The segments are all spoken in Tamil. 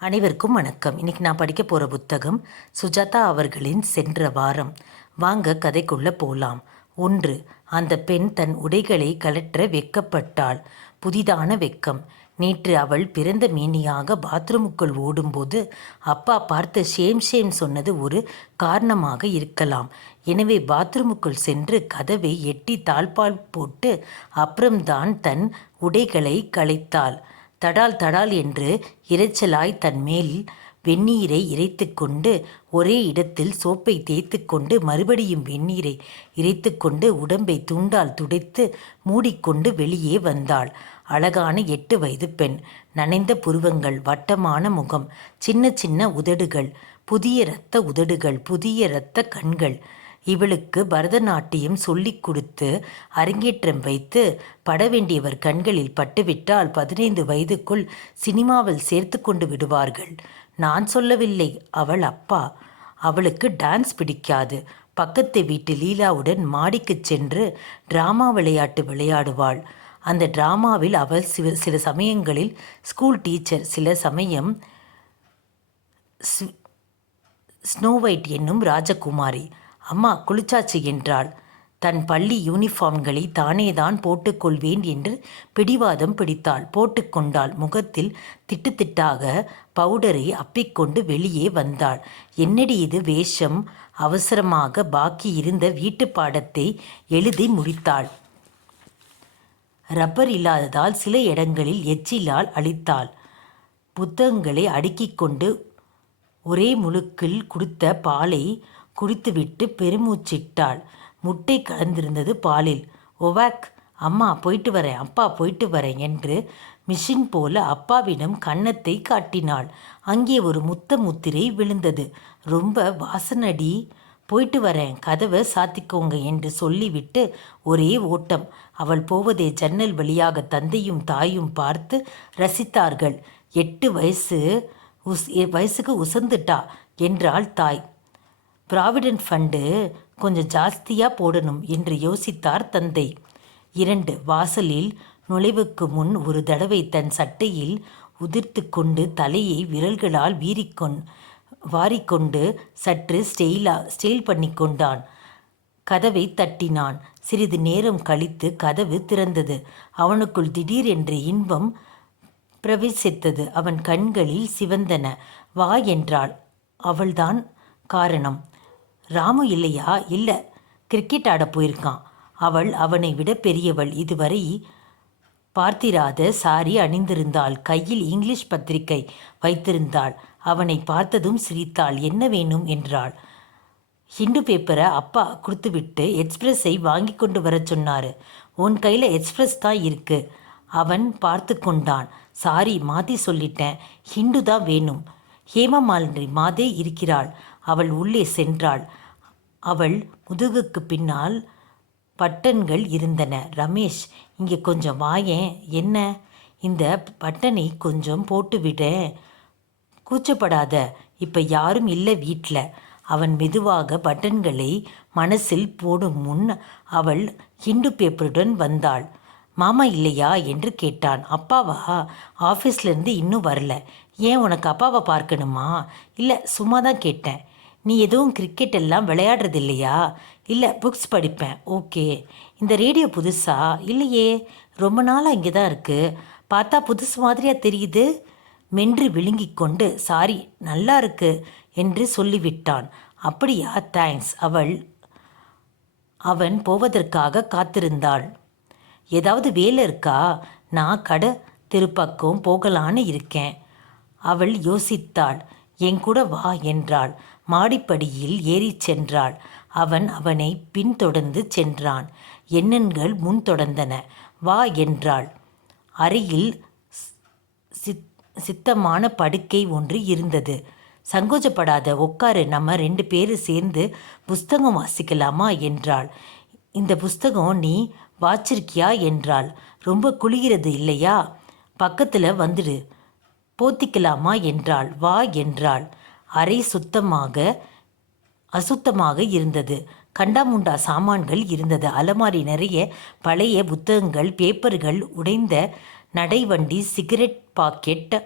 அனைவருக்கும் வணக்கம். இன்னைக்கு நான் படிக்க போகிற புத்தகம் சுஜாதா அவர்களின் சென்ற வாரம். வாங்க கதைக்குள்ள போலாம். 1. அந்த பெண் தன் உடைகளை கழற்ற வெட்கப்பட்டாள். புதிதான வெட்கம். நேற்று அவள் பிறந்த மேனியாக பாத்ரூமுக்குள் ஓடும்போது அப்பா பார்த்து ஷேம் சொன்னது ஒரு காரணமாக இருக்கலாம். எனவே பாத்ரூமுக்குள் சென்று கதவை எட்டி தாழ்பால் போட்டு அப்புறம்தான் தன் உடைகளை களைத்தாள். தடால் தடால் என்று இரைச்சலாய் தன் மேல் வெந்நீரை இறைத்து கொண்டு ஒரே இடத்தில் சோப்பை தேய்த்து கொண்டு மறுபடியும் வெந்நீரை இறைத்து கொண்டு உடம்பை துண்டால் துடைத்து மூடிக்கொண்டு வெளியே வந்தாள். அழகான 8 வயது பெண். நனைந்த புருவங்கள், வட்டமான முகம், சின்ன சின்ன உதடுகள், புதிய இரத்த உதடுகள், புதிய இரத்த கண்கள். இவளுக்கு பரதநாட்டியம் சொல்லிக் கொடுத்து அரங்கேற்றம் வைத்து பட வேண்டியவர் கண்களில் பட்டுவிட்டால் 15 வயதுக்குள் சினிமாவில் சேர்த்து கொண்டு விடுவார்கள். நான் சொல்லவில்லை, அவள் அப்பா. அவளுக்கு டான்ஸ் பிடிக்காது. பக்கத்து வீட்டு லீலாவுடன் மாடிக்கு சென்று டிராமா விளையாட்டு விளையாடுவாள். அந்த டிராமாவில் அவள் சில சமயங்களில் ஸ்கூல் டீச்சர், சில சமயம் ஸ்னோவைட் என்னும் ராஜகுமாரி. அம்மா குளிச்சாச்சு என்றாள். தன் பள்ளி யூனிஃபார்ம்களை தானேதான் போட்டுக்கொள்வேன் என்று பிடிவாதம் பிடித்தாள். போட்டுக்கொண்டாள். முகத்தில் திட்டாக பவுடரை அப்பிக்கொண்டு வெளியே வந்தாள். என்னடி இது வேஷம்? அவசரமாக பாக்கி இருந்த வீட்டு பாடத்தை எழுதி முடித்தாள். ரப்பர் இல்லாததால் சில இடங்களில் எச்சிலால் அழித்தாள். புத்தகங்களை அடுக்கிக் கொண்டு ஒரே முழுக்கில் குடித்த பாலை குடித்துவிட்டு பெருமூச்சிட்டாள். முட்டை கலந்திருந்தது பாலில். ஒவாக். அம்மா போயிட்டு வரேன், அப்பா போயிட்டு வரேன் என்று மிஷின் போல அப்பாவிடம் கன்னத்தை காட்டினாள். அங்கே ஒரு முத்திரை விழுந்தது. ரொம்ப வாசனடி. போயிட்டு வரேன், கதவை சாத்திக்கோங்க என்று சொல்லிவிட்டு ஒரே ஓட்டம். அவள் போவதை ஜன்னல் வழியாக தந்தையும் தாயும் பார்த்து ரசித்தார்கள். 8 வயசுக்கு உசந்துட்டா என்றாள் தாய். ப்ராவிடென்ட் ஃபண்டு கொஞ்சம் ஜாஸ்தியாக போடணும் என்று யோசித்தார் தந்தை. 2. வாசலில் நுழைவுக்கு முன் ஒரு தடவை தன் சட்டையில் உதிர்த்து கொண்டு தலையை விரல்களால் வாரிக்கொண்டு சற்று ஸ்டெயில் பண்ணி கொண்டான். கதவை தட்டினான். சிறிது நேரம் கழித்து கதவு திறந்தது. அவனுக்குள் திடீரென்று இன்பம் பிரவேசித்தது. அவன் கண்களில் சிவந்தன. வா என்றாள். அவள்தான் காரணம். ராமு இல்லையா? இல்லை, கிரிக்கெட் ஆட போயிருக்கான். அவள் அவனை விட பெரியவள். இதுவரை பார்த்திராத சாரி அணிந்திருந்தாள். கையில் இங்கிலீஷ் பத்திரிகை வைத்திருந்தாள். அவனை பார்த்ததும் சிரித்தாள். என்ன வேணும் என்றாள். ஹிண்டு பேப்பரை அப்பா கொடுத்துவிட்டு எக்ஸ்பிரஸை வாங்கி கொண்டு வர சொன்னார். உன் கையில் எக்ஸ்பிரஸ் தான் இருக்கு. அவன் பார்த்து கொண்டான். சாரி, மாற்றி சொல்லிட்டேன். ஹிண்டு தான் வேணும். ஹேமமாலினி மாதே இருக்கிறாள். அவள் உள்ளே சென்றாள். அவள் முதுகுக்கு பின்னால் பட்டன்கள் இருந்தன. ரமேஷ், இங்கே கொஞ்சம் வாயேன். என்ன? இந்த பட்டனை கொஞ்சம் போட்டுவிடேன். கூச்சப்படாத, இப்போ யாரும் இல்லை வீட்டில். அவன் மெதுவாக பட்டன்களை மனசில் போடும் முன் அவள் ஹிண்டு பேப்பருடன் வந்தாள். மாமா இல்லையா என்று கேட்டான். அப்பாவா? ஆஃபீஸ்லேருந்து இன்னும் வரல. ஏன், உனக்கு அப்பாவை பார்க்கணுமா? இல்லை, சும்மா தான் கேட்டேன். நீ எதுவும் கிரிக்கெட் எல்லாம் விளையாடுறது இல்லையா? இல்லை, புக்ஸ் படிப்பேன். ஓகே. இந்த ரேடியோ புதுசா? இல்லையே, ரொம்ப நாளாக இங்கே தான் இருக்குது. பார்த்தா புதுசு மாதிரியாக தெரியுது. மென்று விழுங்கி கொண்டு சாரி, நல்லா இருக்கு என்று சொல்லிவிட்டான். அப்படியா, தேங்க்ஸ். அவன் போவதற்காக காத்திருந்தாள். ஏதாவது வேலை இருக்கா? நான் கடை திருப்பக்கம் போகலான்னு இருக்கேன். அவள் யோசித்தாள். என் கூட வா என்றாள். மாடிப்படியில் ஏறி சென்றாள். அவன் அவனை பின்தொடர்ந்து சென்றான். எண்ணங்கள் முன் தொடர்ந்தன. வா என்றாள். அறையில் சித்தமான படுக்கை ஒன்று இருந்தது. சங்கோஜப்படாத, உட்காரு, நம்ம 2 பேரும் சேர்ந்து புஸ்தகம் வாசிக்கலாமா என்றாள். இந்த புஸ்தகம் நீ வாச்சிருக்கியா என்றாள். ரொம்ப குளிக்கிறது இல்லையா? பக்கத்தில் வந்துடு, போத்திக்கலாமா என்றாள். வா என்றாள். அறை அசுத்தமாக இருந்தது. கண்டாமுண்டா சாமான்கள் இருந்தது. அலமாரி நிறைய பழைய புத்தகங்கள், பேப்பர்கள், உடைந்த நடைவண்டி, சிகரெட் பாக்கெட்,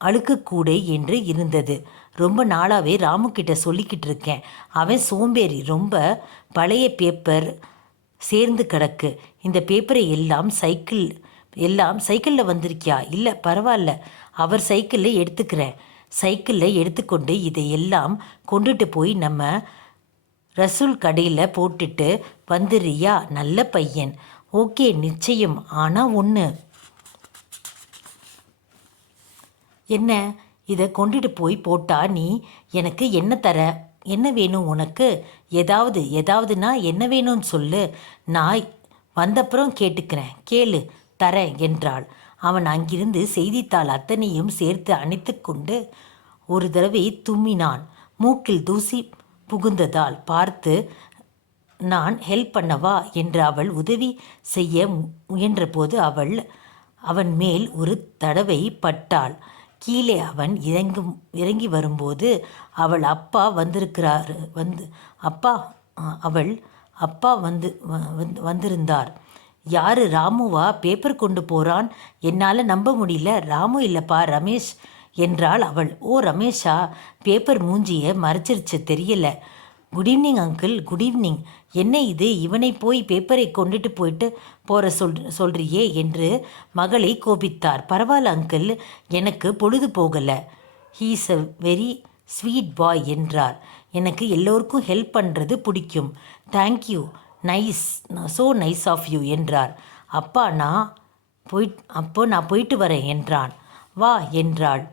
அழுக்கு கூடை என்று இருந்தது. ரொம்ப நாளாகவே ராமுக்கிட்ட சொல்லிக்கிட்டு இருக்கேன். அவன் சோம்பேறி. ரொம்ப பழைய பேப்பர் சேர்ந்து கிடக்கு. இந்த பேப்பரை எல்லாம் சைக்கிளில் வந்திருக்கியா? இல்லை பரவாயில்ல, அவர் சைக்கிளில் எடுத்துக்கிறேன். சைக்கிளில் எடுத்துக்கொண்டு இதையெல்லாம் கொண்டுட்டு போய் நம்ம ரசூல் கடையில் போட்டுட்டு வந்துடுறியா? நல்ல பையன். ஓகே நிச்சயம். ஆனால் ஒன்று. என்ன? இதை கொண்டுட்டு போய் போட்டா நீ எனக்கு என்ன தர? என்ன வேணும் உனக்கு? ஏதாவதுனா என்ன வேணும்னு சொல்லு. நான் வந்தப்புறம் கேட்டுக்கிறேன். கேளு, தரேன் என்றாள். அவன் அங்கிருந்து செய்தித்தாள் அத்தனையும் சேர்த்து அணைத்து கொண்டு ஒரு தடவை தும்மினான். மூக்கில் தூசி புகுந்ததால் பார்த்து, நான் ஹெல்ப் பண்ணவா என்று அவள் உதவி செய்ய முயன்றபோது அவன் மேல் ஒரு தடவை பட்டாள். கீழே அவன் இறங்கி வரும்போது அவள் அப்பா வந்திருந்தார். யாரு? ராமுவா? பேப்பர் கொண்டு போகிறான். என்னால் நம்ப முடியல. ராமு இல்லைப்பா, ரமேஷ் என்றாள் அவள். ஓ ரமேஷா? பேப்பர் மூஞ்சியை மறைச்சிருச்சு, தெரியல. Good evening uncle. Good evening. என்ன இது? இவனை போய் பேப்பரை கொண்டுட்டு போகிற சொல்றியே என்று மகளை கோபித்தார். பரவாயில்ல அங்கிள், எனக்கு பொழுது போகலை. He's a very sweet boy என்றார். எனக்கு எல்லோருக்கும் ஹெல்ப் பண்ணுறது பிடிக்கும். Thank you, nice, so nice of you என்றார். நான் போயிட்டு வரேன் என்றான். வா என்றாள்.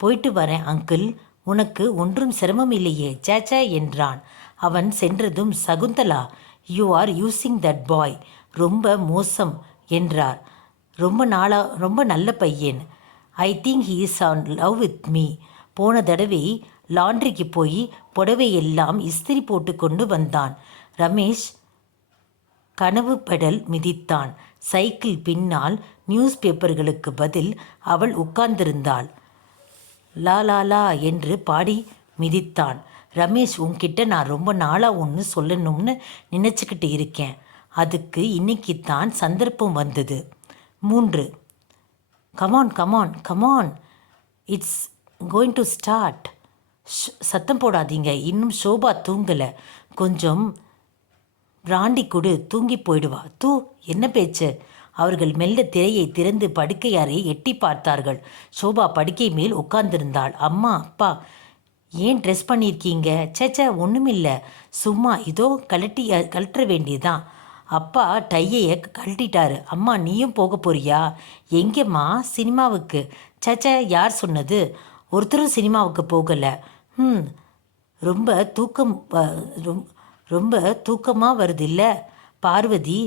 போயிட்டு வரேன் அங்கிள், உனக்கு ஒன்றும் சிரமம் இல்லையே. சேச்சா என்றான். அவன் சென்றதும், Shakuntala, you are using that boy, ரொம்ப மோசம் என்றார். ரொம்ப நல்ல பையன். I think he is on love with me. போன தடவை லாண்ட்ரிக்கு போய் புடவையெல்லாம் இஸ்திரி போட்டு கொண்டு வந்தான். ரமேஷ் கனவு பெடல் மிதித்தான். சைக்கிள் பின்னால் நியூஸ் பேப்பர்களுக்கு பதில் அவள் உட்கார்ந்திருந்தாள். லா லா லா என்று பாடி மிதித்தான். ரமேஷ், உன்கிட்ட நான் ரொம்ப நாளாக ஒன்று சொல்லணும்னு நினச்சிக்கிட்டு இருக்கேன். அதுக்கு இன்னைக்குத்தான் சந்தர்ப்பம் வந்தது. 3. Come on come on come on, it's going to start. சத்தம் போடாதீங்க, இன்னும் ஷோபா தூங்கலை. கொஞ்சம் பிராண்டி கொடு, தூங்கி போயிடுவா. என்ன பேச்சு? அவர்கள் மெல்ல திரையை திறந்து படுக்கை அறையை எட்டி பார்த்தார்கள். ஷோபா படுக்கை மேல் உட்கார்ந்திருந்தாள். அம்மா, அப்பா, ஏன் ட்ரெஸ் பண்ணியிருக்கீங்க? சேச்சா ஒன்றுமில்லை, சும்மா இதோ கழற்ற வேண்டியதான். அப்பா டையையை கழட்டிட்டாரு. அம்மா, நீயும் போக போறியா? எங்கேம்மா? சினிமாவுக்கு. சேச்சா, யார் சொன்னது? ஒருத்தரும் சினிமாவுக்கு போகலை. ரொம்ப தூக்கமாக வருது இல்லை பார்வதி?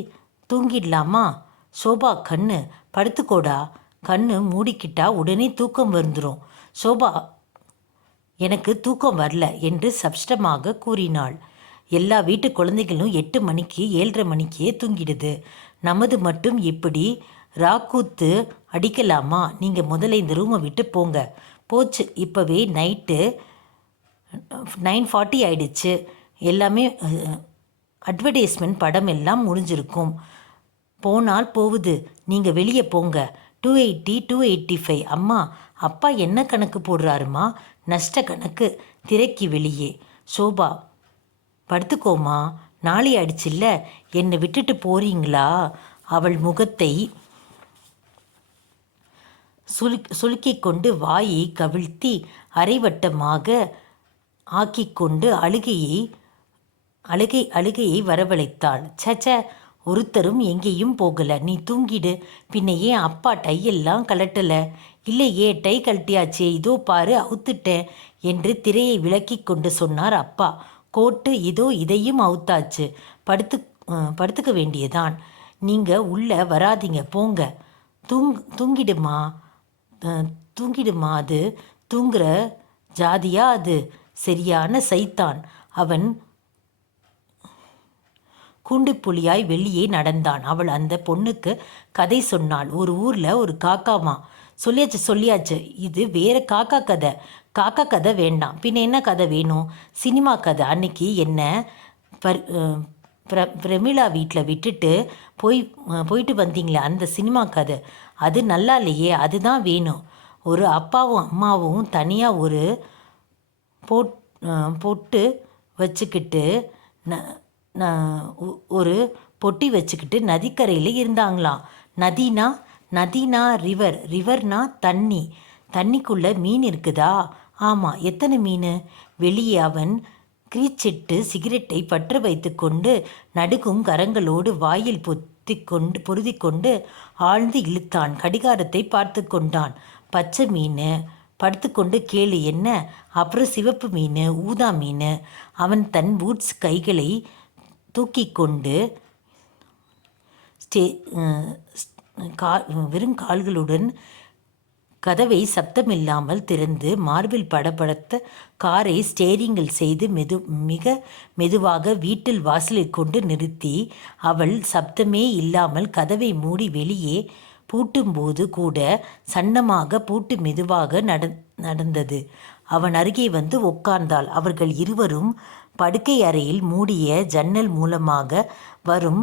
தூங்கிடலாமா? ஷோபா, கண்ணு படுத்துக்கோடா. கண்ணு மூடிக்கிட்டா உடனே தூக்கம் வந்துடும். ஷோபா, எனக்கு தூக்கம் வரல என்று சப்ஷ்டமாக கூறினாள். எல்லா வீட்டு குழந்தைகளும் 8 மணிக்கு 7:30 மணிக்கே தூங்கிடுது. நமது மட்டும் இப்படி ராக்கூத்து அடிக்கலாமா? நீங்கள் முதல்ல இந்த ரூமை விட்டு போங்க. போச்சு, இப்போவே நைட்டு 9:40 ஆயிடுச்சு. எல்லாமே அட்வர்டைஸ்மெண்ட் படம் எல்லாம் முடிஞ்சிருக்கும். போனால் போகுது, நீங்கள் வெளியே போங்க. 280, 285. அம்மா, அப்பா என்ன கணக்கு போடுறாருமா? நஷ்ட கணக்கு. திரைக்கு வெளியே. ஷோபா, படுத்துக்கோமா, நாளை ஆயிடுச்சில்ல, என்னை விட்டுட்டு போறீங்களா? அவள் முகத்தை சுலுக்கிக் கொண்டு வாயை கவிழ்த்தி அரைவட்டமாக ஆக்கிக்கொண்டு அழுகையை வரவழைத்தாள். சச்ச, ஒருத்தரும் எங்கேயும் போகலை. நீ தூங்கிடு. பின்ன ஏன் அப்பா டையெல்லாம் கலட்டலை? இல்லையே, டை கழட்டியாச்சே, இதோ பாரு, அவுத்துட்டேன் என்று திரையை விலக்கி கொண்டு சொன்னார் அப்பா. கோட்டு இதோ, இதையும் அவுத்தாச்சு. படுத்துக்க வேண்டியதான். நீங்கள் உள்ளே வராதீங்க, போங்க. தூங்கிடுமா? அது தூங்குற ஜாதியா? அது சரியான சைத்தான். அவன் கூண்டு புலியாய் வெளியே நடந்தான். அவள் அந்த பொண்ணுக்கு கதை சொன்னாள். ஒரு ஊரில் ஒரு காக்காமா. சொல்லியாச்சு. இது வேறு காக்கா கதை. காக்கா கதை வேண்டாம். பின்ன என்ன கதை வேணும்? சினிமா கதை. அன்னைக்கு என்ன பிரமிளா வீட்டில் விட்டுட்டு போயிட்டு வந்தீங்களே, அந்த சினிமா கதை. அது நல்லா இல்லையே, அதுதான் வேணும். ஒரு அப்பாவும் அம்மாவும் தனியாக ஒரு போட் பொட்டு வச்சுக்கிட்டு ஒரு பொட்டி வச்சுக்கிட்டு நதிக்கரையில் இருந்தாங்களாம். நதினா ரிவர்னா தண்ணி. தண்ணிக்குள்ளே மீன் இருக்குதா? ஆமாம். எத்தனை மீன்? வெளியே அவன் கிரீச்சிட்டு சிகரெட்டை பற்ற வைத்து கொண்டு நடுக்கும் கரங்களோடு வாயில் பொருதிக்கொண்டு ஆழ்ந்து இழுத்தான். கடிகாரத்தை பார்த்து கொண்டான். பச்சை மீன். படுத்துக்கொண்டு கேளு என்ன? அப்புறம் சிவப்பு மீன், ஊதா மீன். அவன் தன் பூட்ஸ் கைகளை தூக்கி கொண்டு வெறும் கால்களுடன் கதவை சப்தமில்லாமல் திறந்து மார்பில் படபடத்த காரை ஸ்டேரிங்கில் செய்து மிக மெதுவாக வீட்டில் வாசலில் கொண்டு நிறுத்தி அவள் சப்தமே இல்லாமல் கதவை மூடி வெளியே பூட்டும்போது கூட சன்னமாக பூட்டு மெதுவாக நடந்தது. அவன் அருகே வந்து உட்கார்ந்தாள். அவர்கள் இருவரும் படுக்கை அறையில் மூடிய ஜன்னல் மூலமாக வரும்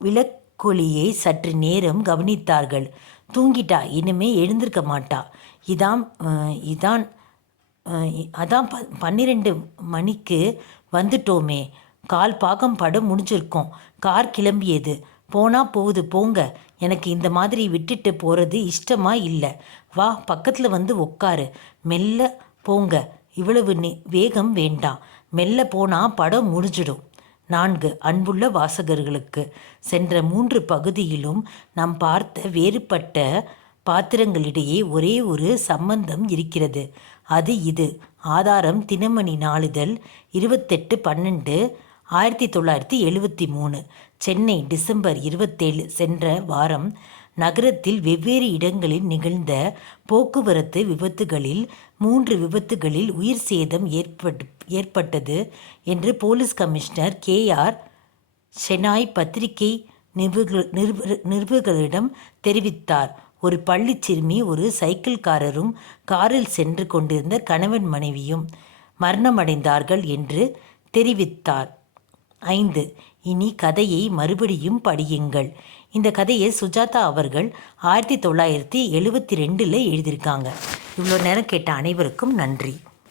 விளக்கொளியை சற்று நேரம் கவனித்தார்கள். தூங்கிட்டா, இனிமே எழுந்திருக்க மாட்டா. அதான் 12 மணிக்கு வந்துட்டோமே. கால் பாகம் படம் முடிஞ்சிருக்கோம். கார் கிளம்பியது. போனா போகுது போங்க. எனக்கு இந்த மாதிரி விட்டுட்டு போகிறது இஷ்டமாக இல்லை. வா, பக்கத்தில் வந்து உட்காரு. மெல்ல போங்க. இவ்வளவு வேகம் வேண்டாம். மெல்ல போனால் படம் முடிஞ்சிடும். 4. அன்புள்ள வாசகர்களுக்கு, சென்ற 3 பகுதியிலும் நாம் பார்த்த வேறுபட்ட பாத்திரங்களிடையே ஒரே ஒரு சம்பந்தம் இருக்கிறது. அது இது. ஆதாரம் தினமணி நாளிதழ் 28/12/1973. சென்னை, டிசம்பர் 27. சென்ற வாரம் நகரத்தில் வெவ்வேறு இடங்களில் நிகழ்ந்த போக்குவரத்து விபத்துகளில் 3 விபத்துகளில் உயிர் சேதம் ஏற்பட்டது என்று போலீஸ் கமிஷனர் KR ஷெனாய் பத்திரிகை நிருபர்களிடம் தெரிவித்தார். ஒரு பள்ளி சிறுமி, ஒரு சைக்கிள்காரரும் காரில் சென்று கொண்டிருந்த கணவன் மனைவியும் மரணமடைந்தார்கள் என்று தெரிவித்தார். 5. இனி கதையை மறுபடியும் படியுங்கள். இந்த கதையை சுஜாதா அவர்கள் 1972 எழுதியிருக்காங்க. இவ்வளோ நேரம் கேட்ட அனைவருக்கும் நன்றி.